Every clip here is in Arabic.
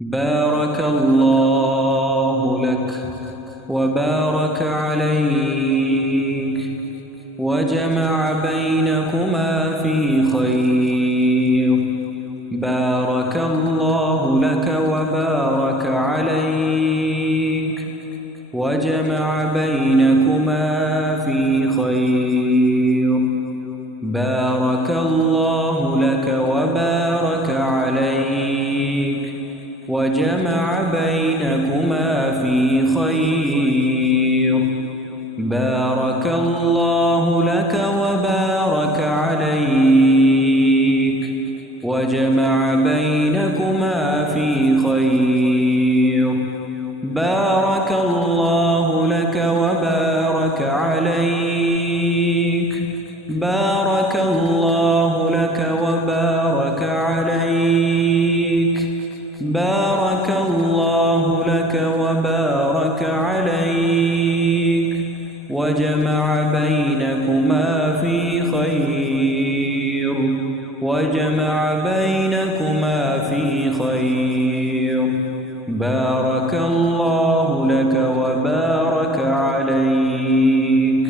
بارك الله لك وبارك عليك وجمع بينكما في خير. بارك الله لك وبارك عليك وجمع بينكما في خير. بارك الله لك وبارك عليك وجمع بينكما في خير. بارك الله لك وبارك عليك وجمع بينكما في خير. بارك الله لك وبارك عليك. بارك الله لك وبارك عليك. بارك الله لك وبارك عليك وجمع بينكما في خير. وجمع بينكما في خير. بارك الله لك وبارك عليك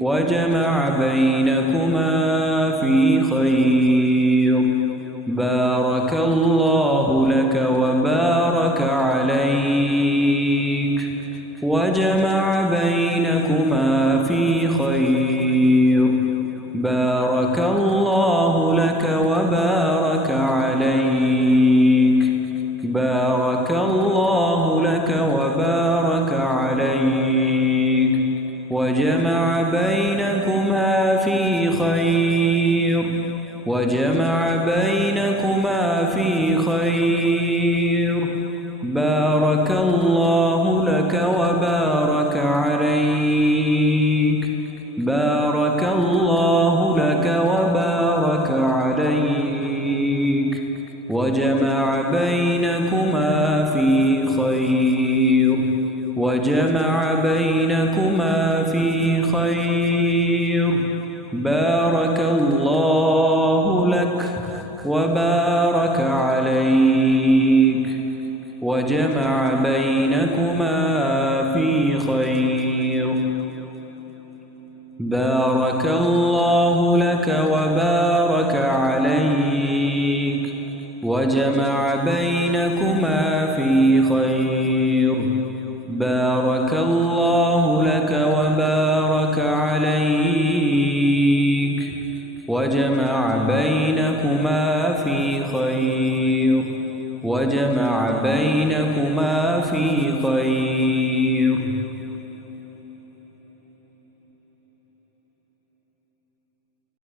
وجمع بينكما في خير. بارك الله لك وبارك عليك وجمع بينكما في خير. بارك الله لك وبارك عليك. بارك الله لك وبارك عليك وجمع بينكما في خير. وجمع بينكما في خير. بارك الله لك وبارك عليك. بارك الله لك وبارك عليك وجمع بينكما في خير. وجمع بينكما في خير. بارك الله لك وبارك عليك وجمع بينكما في خير. بارك الله لك وبارك عليك وجمع بينكما في خير. بارك الله لك وبارك عليك وجمع بينكما في خير. وجمع بينكما في خير.